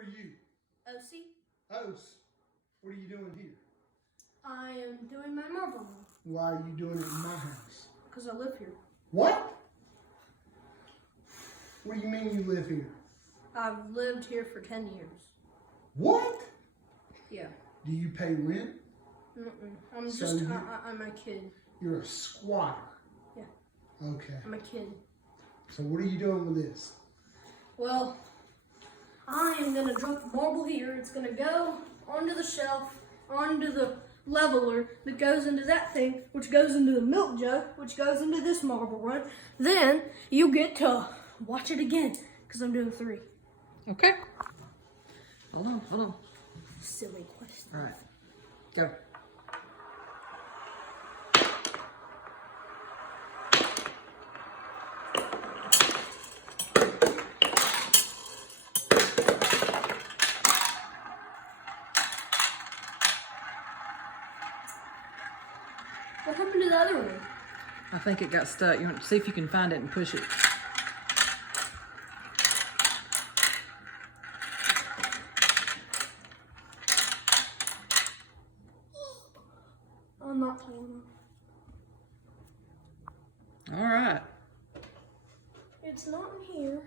are you? Osie. Ose, what are you doing here? I am doing my marble run. Why are you doing it in my house? Because I live here. What? What do you mean you live here? I've lived here for 10 years. What? Yeah. Do you pay rent? I'm So just, you- I'm a kid. You're a squatter. Yeah. Okay. I'm a kid. So what are you doing with this? Well, I am going to drop the marble here. It's going to go onto the shelf, onto the leveler that goes into that thing, which goes into the milk jug, which goes into this marble run. Then you get to watch it again, because I'm doing 3. Okay. Hold on. Silly question. All right. Go. What happened to the other one? I think it got stuck. You want to see if you can find it and push it. I'm not pulling All right. it. It's not in here.